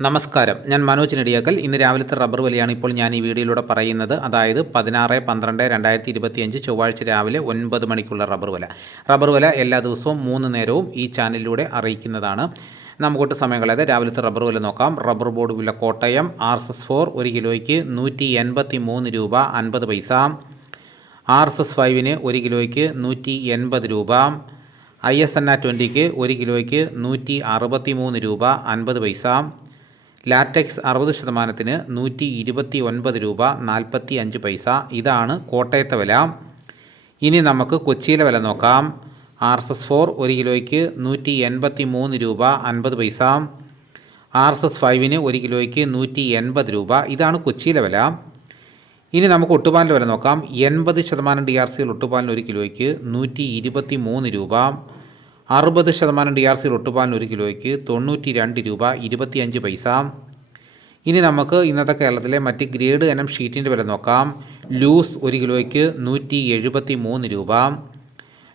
നമസ്കാരം, ഞാൻ മനോജ് നെടിയാക്കൽ. ഇന്ന് രാവിലത്തെ റബ്ബർ വിലയാണ് ഇപ്പോൾ ഞാൻ ഈ വീഡിയോയിലൂടെ പറയുന്നത്. അതായത് 16/12/2025 ചൊവ്വാഴ്ച രാവിലെ 9 മണിക്കുള്ള റബ്ബർ വില എല്ലാ ദിവസവും 3 നേരവും ഈ ചാനലിലൂടെ അറിയിക്കുന്നതാണ്. നമുക്കൊട്ട് സമയം കളയാതെ രാവിലത്തെ റബ്ബർ വില നോക്കാം. റബ്ബർ ബോർഡ് വില കോട്ടയം RSS4 1 കിലോയ്ക്ക് 183 രൂപ 50 പൈസ. RSS5 1 കിലോയ്ക്ക് 180 രൂപ. ISNA 20 1 കിലോയ്ക്ക് 163 രൂപ 50 പൈസ. ലാറ്റക്സ് 60% 129 രൂപ 45 പൈസ. ഇതാണ് കോട്ടയത്തെ വില. ഇനി നമുക്ക് കൊച്ചിയിലെ വില നോക്കാം. RSS4 1 കിലോയ്ക്ക് 183 രൂപ 50 പൈസ. RSS5 1 കിലോയ്ക്ക് 180 രൂപ. ഇതാണ് കൊച്ചിയിലെ വില. ഇനി നമുക്ക് ഒട്ടുപാലിൻ്റെ വില നോക്കാം. 80% DRC ഒട്ടുപാലിന് 1 കിലോയ്ക്ക് 123 രൂപ. 60% DRC ഒട്ടുപാലിന് 1 കിലോയ്ക്ക് 92 രൂപ 25 പൈസ. ഇനി നമുക്ക് ഇന്നത്തെ കേരളത്തിലെ മറ്റ് ഗ്രേഡ് ഇനം ഷീറ്റിൻ്റെ വില നോക്കാം. ലൂസ് 1 കിലോയ്ക്ക് 173 രൂപ.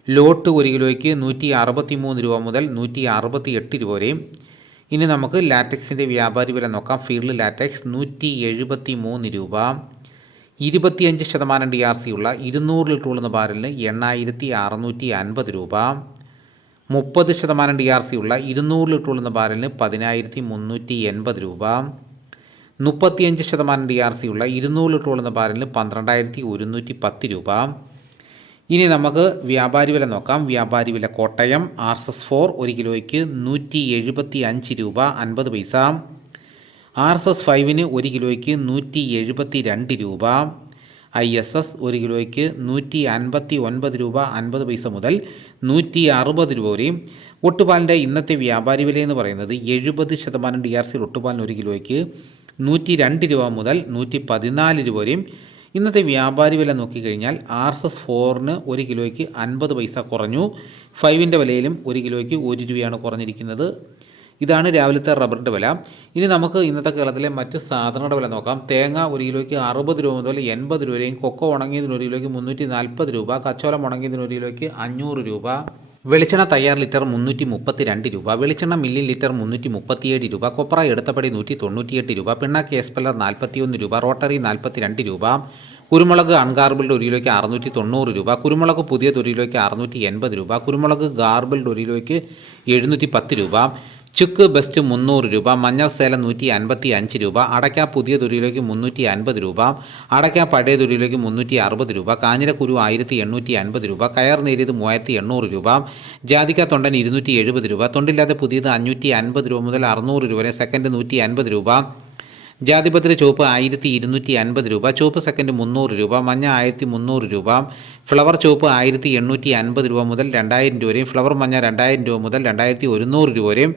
ലോട്ട് 1 കിലോയ്ക്ക് 163 രൂപ മുതൽ 168 രൂപ വരെയും. ഇനി നമുക്ക് ലാറ്റക്സിൻ്റെ വ്യാപാരി വില നോക്കാം. ഫീൽഡ് ലാറ്റക്സ് 173 രൂപ. 25% DRC ഉള്ള 200 ലിറ്റർ ഉള്ള ബാരലിന് 8650 രൂപ. 30% DRC ഉള്ള 200 ലിറ്റർ ഉള്ള ബാരലിന് 10380 രൂപ. 35% DRC ഉള്ള 200 ലിറ്റർ ഉള്ള ബാരലിന് 12110 രൂപ. ഇനി നമുക്ക് വ്യാപാരി വില നോക്കാം. വ്യാപാരി വില കോട്ടയം RSS4 1 കിലോയ്ക്ക് 175 രൂപ 50 പൈസ. RSS5 1 കിലോയ്ക്ക് 172 രൂപ. ISS 1 കിലോയ്ക്ക് 159 രൂപ 50 പൈസ മുതൽ 160 രൂപ വരെയും. ഒട്ടുപാലിൻ്റെ ഇന്നത്തെ വ്യാപാരി വില എന്ന് പറയുന്നത് 70% DRC ഒട്ടുപാലിന് 1 കിലോയ്ക്ക് 102 രൂപ മുതൽ 114 രൂപ വരെയും. ഇന്നത്തെ വ്യാപാരി വില നോക്കിക്കഴിഞ്ഞാൽ RSS4 1 കിലോയ്ക്ക് 50 പൈസ കുറഞ്ഞു. 5 വിലയിലും 1 കിലോയ്ക്ക് 1 രൂപയാണ് കുറഞ്ഞിരിക്കുന്നത്. ഇതാണ് രാവിലത്തെ റബ്ബറിൻ്റെ വില. ഇനി നമുക്ക് ഇന്നത്തെ കേരളത്തിലെ മറ്റ് സാധനങ്ങളുടെ വില നോക്കാം. തേങ്ങ 1 കിലോയ്ക്ക് 60 രൂപ മുതൽ 80 രൂപ വരെയും. കൊക്കോ ഉണങ്ങിയതിന് 1 കിലോയ്ക്ക് 340 രൂപ. കച്ചോലം ഉണങ്ങിയതിന് 1 കിലോയ്ക്ക് 500 രൂപ. വെളിച്ചെണ്ണ തയ്യാർ ലിറ്റർ 332 രൂപ. വെളിച്ചെണ്ണ മില്ലി ലിറ്റർ 337 രൂപ. കൊപ്ര എടുത്തപ്പടി 198 രൂപ. പിണ്ണാക്ക് എസ്പെല്ലർ 41 രൂപ. റോട്ടറി 42 രൂപ. കുരുമുളക് അൺഗാർബിൾഡ് 1 കിലോയ്ക്ക് 690 രൂപ. കുരുമുളക് പുതിയത് 1 കിലോയ്ക്ക് 680 രൂപ. കുരുമുളക് ഗാർബിൾഡ് 1 കിലോയ്ക്ക് 710 രൂപ. ചുക്ക് ബെസ്റ്റ് 300 രൂപ. മഞ്ഞൾ സേലം 155 രൂപ. അടയ്ക്ക പുതിയത് 1 കിലോയ്ക്ക് 350 രൂപ. അടയ്ക്ക പഴയത് 1 കിലോയ്ക്ക് 360 രൂപ. കാഞ്ഞിരക്കുരു 1850 രൂപ. കയർ നേരിയത് 3800 രൂപ. ജാതിക്ക തൊണ്ടൻ 270 രൂപ. തൊണ്ടില്ലാതെ പുതിയത് 550 രൂപ മുതൽ 600 രൂപ വരെ. സെക്കൻഡ് 150 രൂപ. ജാതിപത്രി ചുവപ്പ് 1250 രൂപ. ചുവപ്പ് സെക്കൻഡ് 300 രൂപ. മഞ്ഞ 1300 രൂപ. ഫ്ലവർ ചുവപ്പ് 1850 രൂപ മുതൽ 2000 രൂപ വരെയും. ഫ്ലവർ മഞ്ഞ 2000 രൂപ മുതൽ 2100 രൂപ വരെയും.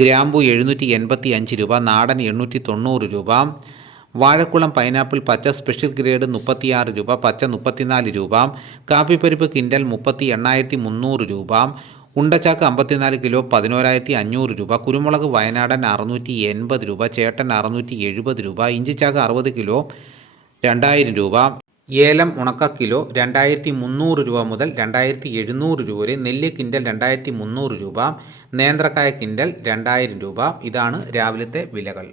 ഗ്രാമ്പു 785 രൂപ. നാടൻ 890 രൂപ. വാഴക്കുളം പൈനാപ്പിൾ പച്ച സ്പെഷ്യൽ ഗ്രേഡ് 36 രൂപ. പച്ച 34 രൂപ. കാപ്പിപ്പരിപ്പ് കിൻഡൽ 38,300 രൂപ. ഉണ്ടച്ചാക്ക് 54 കിലോ 11,500 രൂപ. കുരുമുളക് വയനാടൻ 680 രൂപ. ചേട്ടൻ 670 രൂപ. ഇഞ്ചിച്ചാക്ക് 60 കിലോ 2000 രൂപ. ഏലം ഉണക്ക കിലോ 2300 രൂപ മുതൽ 2700 രൂപ വരെ. നെല്ല് കിൻഡൽ 2300 രൂപ. നേന്ത്രക്കായ കിൻഡൽ 2000 രൂപ. ഇതാണ് രാവിലത്തെ വിലകൾ.